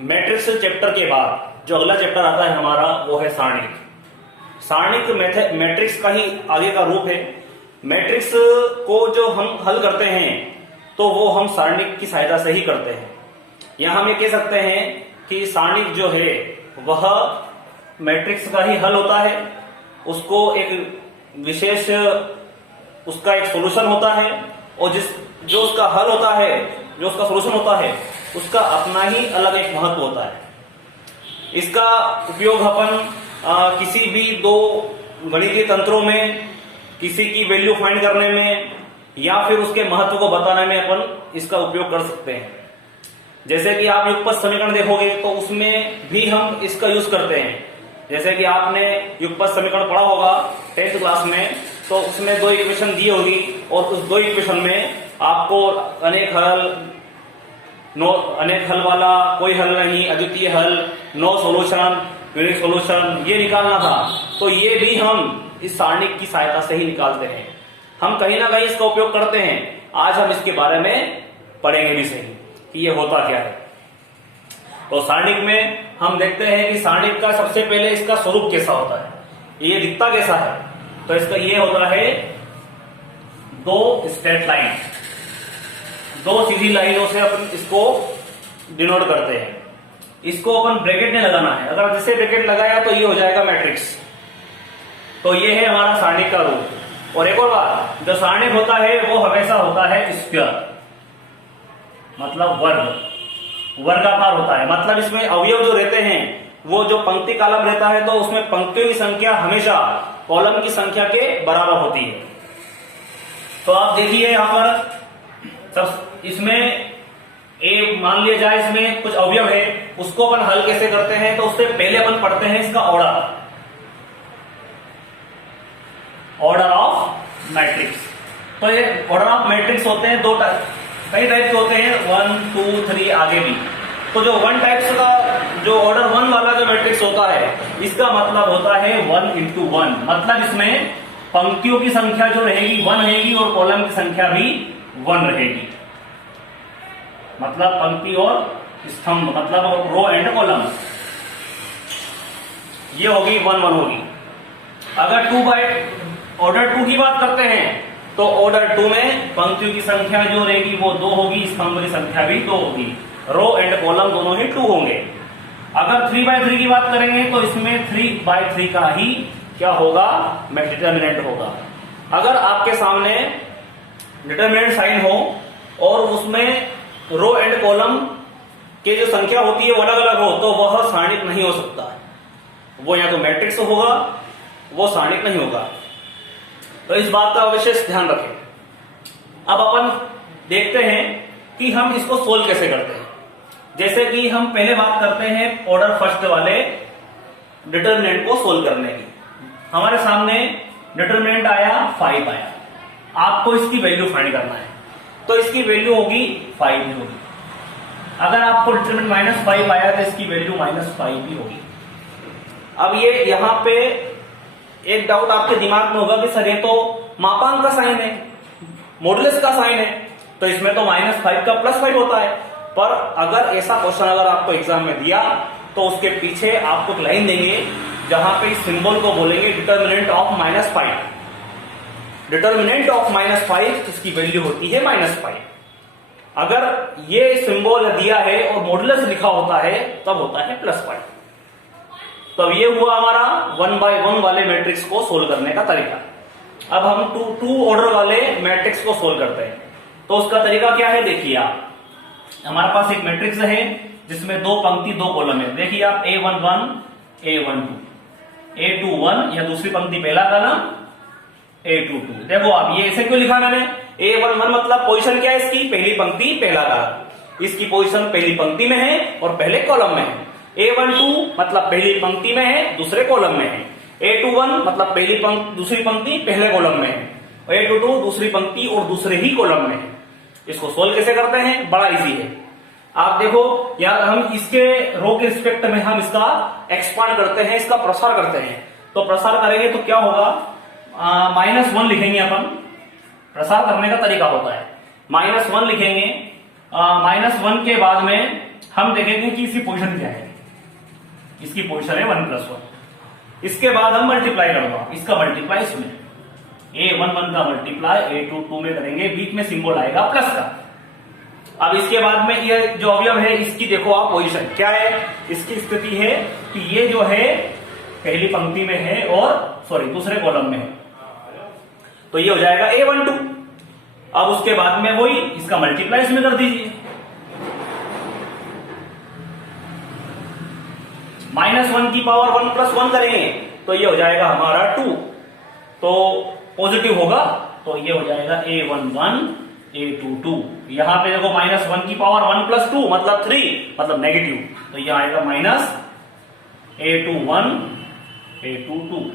Matrix chapter के बाद जो अगला चैप्टर आता है हमारा वो है सारणिक। सारणिक मैट्रिक्स का ही आगे का रूप है। मैट्रिक्स को जो हम हल करते हैं तो वो हम सारणिक की सहायता से ही करते हैं। या हम ये कह सकते हैं कि सारणिक जो है वह मैट्रिक्स का ही हल होता है। उसको एक विशेष उसका एक सॉल्यूशन होता है और जो उसका हल होता है, जो उसका सॉल्यूशन होता है, उसका अपना ही अलग एक महत्व होता है। इसका उपयोग अपन किसी भी दो गणितीय तंत्रों में किसी की वैल्यू फाइंड करने में या फिर उसके महत्व को बताने में अपन इसका उपयोग कर सकते हैं। जैसे कि आप युगपत समीकरण देखोगे तो उसमें भी हम इसका यूज करते हैं। जैसे कि आपने युगपत समीकरण पढ़ा होगा 10th क्लास में, तो उसमें दो इक्वेशन दी होगी और उस दो इक्वेशन में आपको अनेक हल वाला, कोई हल नहीं, अद्वितीय हल, नो सॉल्यूशन, यूनिक सॉल्यूशन, ये निकालना था। तो ये भी हम इस सारणिक की सहायता से ही निकालते हैं। हम कहीं ना कहीं इसका उपयोग करते हैं। आज हम इसके बारे में पढ़ेंगे भी सही कि ये होता क्या है। तो सारणिक में हम देखते हैं कि सारणिक का सबसे पहले इसका स्वरूप कैसा होता है, ये दिखता कैसा है। तो इसका ये होता है दो स्ट्रेट लाइन, दो सीधी लाइनों से अपन इसको डिनोट करते हैं। इसको अपन ब्रैकेट नहीं लगाना है। अगर जैसे ब्रैकेट लगाया तो ये हो जाएगा मैट्रिक्स। तो ये है हमारा सारणिक का रूप। और एक और बात, जो सारणिक होता है वो हमेशा होता है स्क्वायर, मतलब वर्गाकार होता है। मतलब इसमें अवयव जो रहते हैं वो जो पंक्ति कॉलम रहता है तो उसमें पंक्तियों की संख्या हमेशा कॉलम की संख्या के बराबर होती है। तो आप देखिए यहां पर सब इसमें ए मान लिया जाए, इसमें कुछ अवयव है, उसको अपन हल कैसे करते हैं। तो उससे पहले अपन पढ़ते हैं इसका ऑर्डर ऑफ मैट्रिक्स। तो ये ऑर्डर ऑफ मैट्रिक्स होते हैं दो कई टाइप के होते हैं, 1 2 3 आगे भी। तो जो 1 टाइप्स का जो ऑर्डर 1 वाला जो मैट्रिक्स होता है इसका मतलब होता है 1 into 1। मतलब इसमें पंक्तियों की संख्या जो रहेगी 1 रहेगी और कॉलम की संख्या भी 1 रहेगी। मतलब पंक्ति और स्तंभ, मतलब रो एंड कॉलम, ये होगी 1 1 होगी। अगर 2 बाय ऑर्डर 2 की बात करते हैं तो ऑर्डर 2 में पंक्तियों की संख्या जो रहेगी वो 2 होगी, स्तंभ की संख्या भी 2 होगी, रो एंड कॉलम दोनों ही 2 होंगे। अगर 3 by 3 की बात करेंगे तो इसमें 3 by 3 का ही क्या होगा, डिटरमिनेंट होगा। अगर आपके सामने डिटरमिनेंट साइन हो और उसमें रो एंड कॉलम के जो संख्या होती है वो अलग अलग हो तो वह सारणिक नहीं हो सकता है। वो या तो मैट्रिक्स होगा, वो सारणिक नहीं होगा। तो इस बात का विशेष ध्यान रखें। अब अपन देखते हैं कि हम इसको सोल्व कैसे करते हैं। जैसे कि हम पहले बात करते हैं ऑर्डर फर्स्ट वाले डिटरमिनेंट को सोल्व करने की। हमारे सामने डिटरमिनेंट आया 5 आया, आपको इसकी वैल्यू फाइंड करना है। तो इसकी वैल्यू होगी 5 भी होगी। अगर आपको डिटरमिनेंट -5 आया तो इसकी वैल्यू -5 भी होगी। अब ये यहां पे एक डाउट आपके दिमाग में होगा कि सर ये तो मापांक का साइन है, मॉडुलस का साइन है, तो इसमें तो -5 का +5 होता है। पर अगर ऐसा क्वेश्चन अगर आपको एग्जाम में दिया तो उसके पीछे आपको एक लाइन देंगे जहां पे इस सिंबल को बोलेंगे डिटरमिनेंट ऑफ -5। डिटरमिनेंट ऑफ -5 इसकी वैल्यू होती है -5। अगर ये सिंबल दिया है और मॉडुलस लिखा होता है तब होता है +5। तो ये हुआ हमारा 1 by 1 वाले मैट्रिक्स को सोल्व करने का तरीका। अब हम 2 ऑर्डर वाले मैट्रिक्स को सोल्व करते हैं। तो उसका तरीका क्या है, देखिए आप, हमारे पास एक मैट्रिक्स है जिसमें 2 पंक्ति 2 कॉलम है। देखिए आप A11 A12 A21 या दूसरी पंक्ति पहला कॉलम, A22। देखो आप ये ऐसे क्यों लिखा मैंने, A11 मतलब पोजीशन क्या है इसकी, पहली पंक्ति पहला कॉलम, इसकी पोजीशन पहली पंक्ति में है और पहले कॉलम में है। A12 मतलब पहली पंक्ति में है दूसरे कॉलम में है। A21 मतलब पहली पंक्ति दूसरी पंक्ति पहले कॉलम में है। A22 दूसरी पंक्ति और दूसरे ही कॉलम में है। इसको सोल्व कैसे करते हैं, बड़ा इजी है। आप देखो यार, हम इसके रो के रिस्पेक्ट में हम इसका एक्सपांड करते हैं, इसका प्रसार करते हैं। तो प्रसार करेंगे तो क्या होगा, -1 लिखेंगे अपन। प्रसार करने का तरीका होता है -1 लिखेंगे। -1 के बाद में हम देखेंगे कि इसकी पोजीशन क्या है। इसकी पोजीशन है 1 + 1। इसके बाद हम मल्टीप्लाई करूंगा, इसका मल्टीप्लाई इसमें a11 का मल्टीप्लाई a22 में करेंगे, बीच में सिंबल आएगा प्लस का। अब इसके बाद में ये जो अवयव है इसकी देखो आप पोजीशन क्या है। इसकी स्थिति है कि ये जो है पहली पंक्ति में है और दूसरे कॉलम में है, तो ये हो जाएगा a12। अब उसके बाद में वही इसका मल्टीप्लाई इसमें कर दीजिए, -1 की पावर 1 + 1 करेंगे तो ये हो जाएगा हमारा 2, तो पॉजिटिव होगा तो ये हो जाएगा a11 a22। यहां पे देखो -1 की पावर 1 + 2 मतलब 3 मतलब नेगेटिव, तो ये आएगा -a21 a22।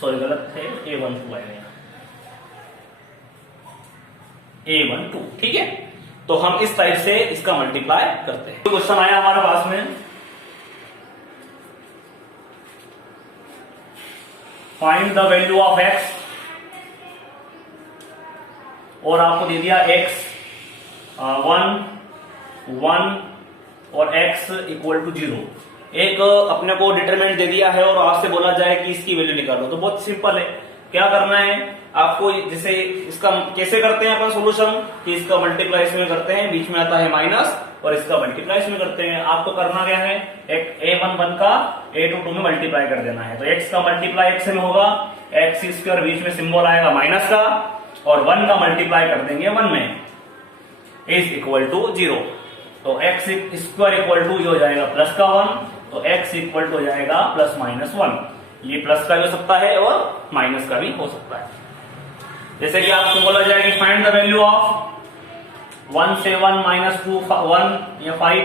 सॉरी गलत है, a12 आएगा a12, ठीक है। तो हम इस टाइप से इसका मल्टीप्लाई करते हैं। क्वेश्चन आया हमारे पास में, find the value of x, और आपको दे दिया x 1 और x = 0। एक अपने को डिटरमिनेंट दे दिया है और आपसे बोला जाए कि इसकी वैल्यू निकालो, तो बहुत सिंपल है। क्या करना है आपको, जैसे इसका कैसे करते हैं अपन सोल्यूशन कि इसका मल्टीप्लाई इसमें करते हैं, बीच में आता है माइनस और इसका मल्टीप्लाई इसमें करते हैं। आपको करना क्या है, एक a11 का a22 में मल्टीप्लाई कर देना है। तो x का मल्टीप्लाई x में होगा, x², बीच में सिंबल आएगा माइनस का, और 1 का मल्टीप्लाई कर देंगे 1 में, = 0। तो x² हो जाएगा प्लस का 1, तो x हो जाएगा ±1। ये प्लस का भी हो सकता है और माइनस का भी हो सकता है। जैसे कि आपको बोला जाए कि फाइंड द वैल्यू ऑफ 1 से 1 -2 1 या 5,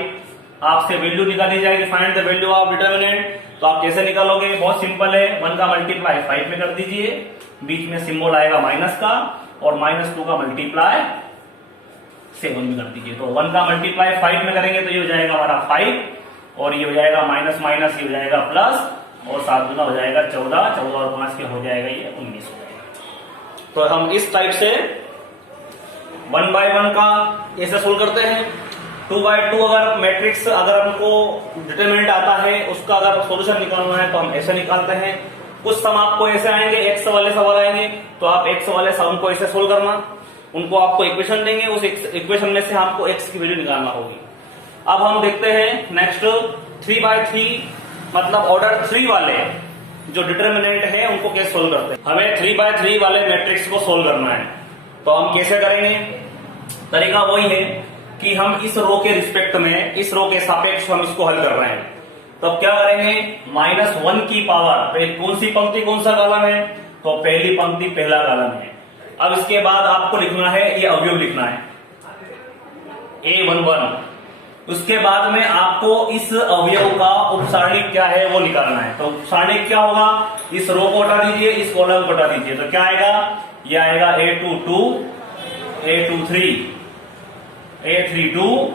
आपसे वैल्यू निकाली जाएगी, find the value of determinant. तो आप कैसे निकालोगे, बहुत सिंपल है। 1 का मल्टीप्लाई 5 में कर दीजिए, बीच में सिंबल आएगा माइनस का, और -2 का मल्टीप्लाई 7 में कर दीजिए। तो 1 का मल्टीप्लाई 5 में करेंगे तो ये हो जाएगा हमारा 5, और ये हो जाएगा माइनस माइनस, ये हो जाएगा प्लस, और 7 गुना हो जाएगा 14, 14 और 5 के हो जाएगा ये 19 हो जाएगा। तो हम इस टाइप से 1 by 1 का ऐसे सोल्व करते हैं। 2 by 2 अगर मैट्रिक्स अगर हमको डिटरमिनेंट आता है उसका अगर सोल्यूशन निकालना है तो हम ऐसे निकालते हैं। कुछ सम आपको ऐसे आएंगे, एक्स वाले सवाल आएंगे तो आप एक्स वाले सम को ऐसे सोल्व करना। उनको आपको इक्वेशन देंगे, उस इक्वेशन में से आपको एक्स की वैल्यू निकालना होगी। अब हम देखते हैं नेक्स्ट 3 by 3 मतलब ऑर्डर 3 वाले जो डिटरमिनेंट है उनको कैसे सोल्व करते हैं। हमें 3 by 3 वाले मैट्रिक्स को सोल्व करना है, तो हम कैसे करेंगे, तरीका वही है कि हम इस रो के रिस्पेक्ट में, इस रो के सापेक्ष हम इसको हल कर रहे हैं। तो अब क्या करेंगे, -1 की पावर, कौन सी पंक्ति कौन सा कॉलम है, तो पहली पंक्ति पहला कॉलम है। अब इसके बाद आपको लिखना है, ये अवयव लिखना है a11। उसके बाद में आपको इस अवयव का उपसारणिक क्या है वो निकालना है। तो उपसारणिक क्या होगा, इस रो को हटा दीजिए, इस कॉलम को हटा दीजिए, तो क्या आएगा, ये आएगा a22 a23 a32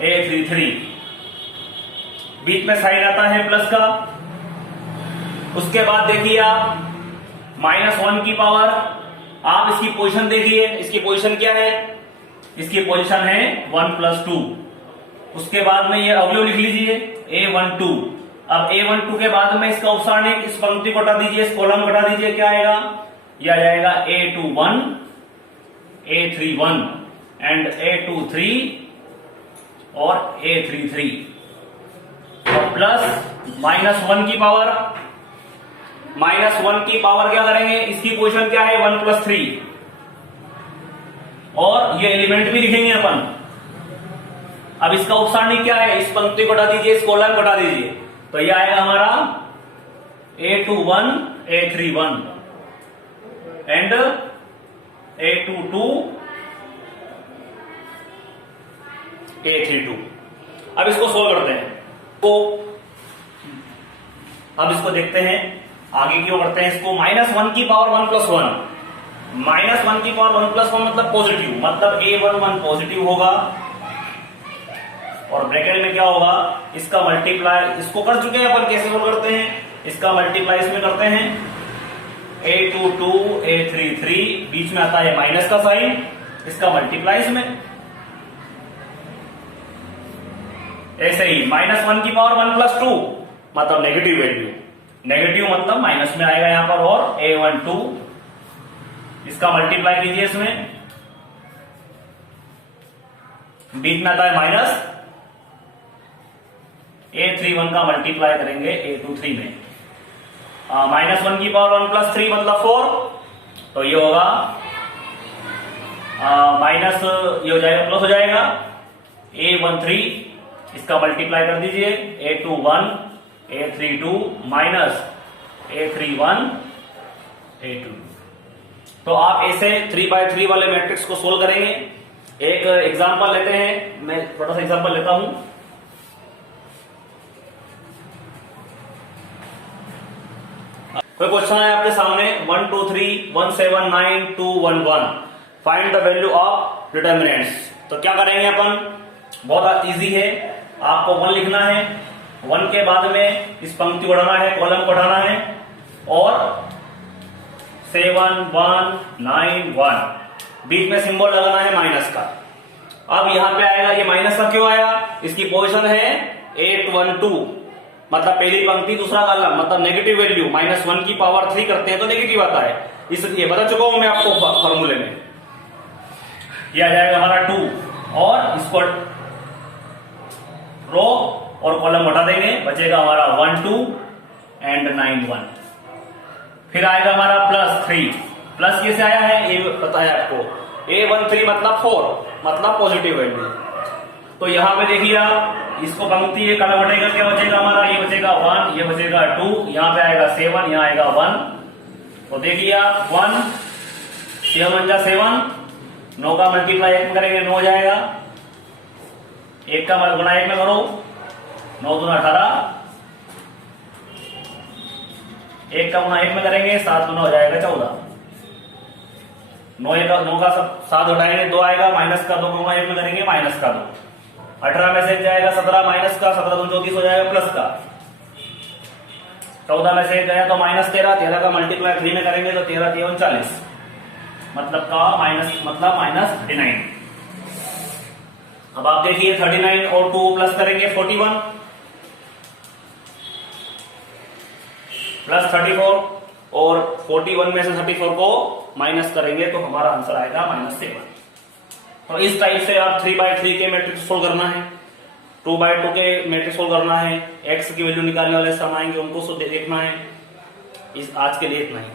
a33, बीच में साइन आता है प्लस का। उसके बाद देखिए आप -1 की पावर, आप इसकी पोजीशन देखिए, इसकी पोजीशन क्या है, इसकी पोजीशन है 1 + 2। उसके बाद में ये अवयव लिख लीजिए a12। अब a12 के बाद में इसका उपसारणिक, इस पंक्ति को हटा दीजिए, इस कॉलम को हटा दीजिए, क्या आएगा, यह आ जाएगा a21 a31 एंड a23 और a33, और प्लस -1 की पावर, -1 की पावर क्या करेंगे, इसकी पोजीशन क्या है 1 + 3, और ये एलिमेंट भी लिखेंगे अपन। अब इसका उपसारणिक क्या है, इस पंक्ति को हटा दीजिए, इस कॉलम को हटा दीजिए, तो ये आएगा हमारा a21 a31 and a22 a32। अब इसको सोल्व करते हैं, तो अब इसको देखते हैं आगे क्यों करते हैं इसको। -1 की पावर 1 + 1, -1 की पावर 1 + 1 मतलब पॉजिटिव, मतलब a11 पॉजिटिव होगा, और ब्रैकेट में क्या होगा, इसका मल्टीप्लाई, इसको कर चुके हैं अपन, कैसे सोल्व करते हैं, इसका मल्टीप्लाई इसमें करते हैं a22 a33, बीच में आता है माइनस का साइन, इसका मल्टीप्लाई इसमें ऐसे ही -1 की पावर 1 + 2 मतलब नेगेटिव वैल्यू, नेगेटिव मतलब माइनस में आएगा यहां पर, और A12 इसका मल्टीप्लाई कीजिए, इसमें बीच में आता है माइनस, A31 का मल्टीप्लाई करेंगे A23 में, -1 की पावर 1 + 3 मतलब 4, तो ये होगा माइनस, ये हो जाएगा प्लस हो जाएगा, A13 इसका मल्टीप्लाई कर दीजिए, A21 A32 minus A31 A22। तो आप ऐसे 3/3 वाले मैट्रिक्स को सोल्व करेंगे। एक एग्जांपल लेते हैं, मैं छोटा सा एग्जांपल लेता हूं। कोई क्वेश्चन है आपके सामने 1 2 3 1 7 9 2 1 1, find the value of determinants. तो क्या करेंगे अपन, बहुत इजी है, आपको 1 लिखना है, 1 के बाद में इस पंक्ति को उठाना है, कॉलम को उठाना है, और 7 1 9 1 बीच में सिंबल लगाना है माइनस का। अब यहां पे आएगा, ये माइनस का क्यों आया, इसकी पोजीशन है 8 1 2, मतलब पहली पंक्ति दूसरा कॉलम, मतलब नेगेटिव वैल्यू, -1 की पावर 3 करते हैं तो नेगेटिव आता है, इसलिए बता चुका हूं मैं आपको फॉर्मूले में। ये आ जाएगा हमारा 2, और इसको रो और कॉलम हटा देंगे, बचेगा हमारा 1 2 एंड 9 1। फिर आएगा हमारा +3, प्लस कैसे आया है ये पता है आपको, A13 मतलब 4, मतलब पॉजिटिव वैल्यू। तो यहां पे देखिए आप, इसको पंक्ति ये कॉलम हटेगा, क्या बचेगा हमारा, ये बचेगा 1, ये बचेगा 2, यहां पे आएगा 7, यहां आएगा 1। तो देखिए आप 1 7 × 7, 9 का मल्टीप्लाई 1 में करेंगे 9 हो जाएगा, 1 का गुणा 1 में करो, 9 दूना 18, 1 का गुणा 1 में करेंगे 7 गुना हो जाएगा 14, 9 का 7 उठाएंगे 2 आएगा, माइनस का 2 गुणा 1 में करेंगे माइनस का 2, 18 में से जाएगा 17 माइनस का, 17 दूनी 34 हो जाएगा प्लस का, 14 में से गया तो -13, 13 का मल्टीप्लाई 3 में करेंगे तो 13 3 40, मतलब का माइनस, मतलब -39। अब आप देखिए 39 और 2 प्लस करेंगे 41 प्लस 34, और 41 में से 34 को माइनस करेंगे तो हमारा आंसर आएगा -7। तो इस टाइप से आप 3/3 के मैट्रिक्स सोल्व करना है, 2/2 के मैट्रिक्स सोल्व करना है, x की वैल्यू निकालने वाले सम आएंगे उनको देखना है। इस आज के लिए इतना ही।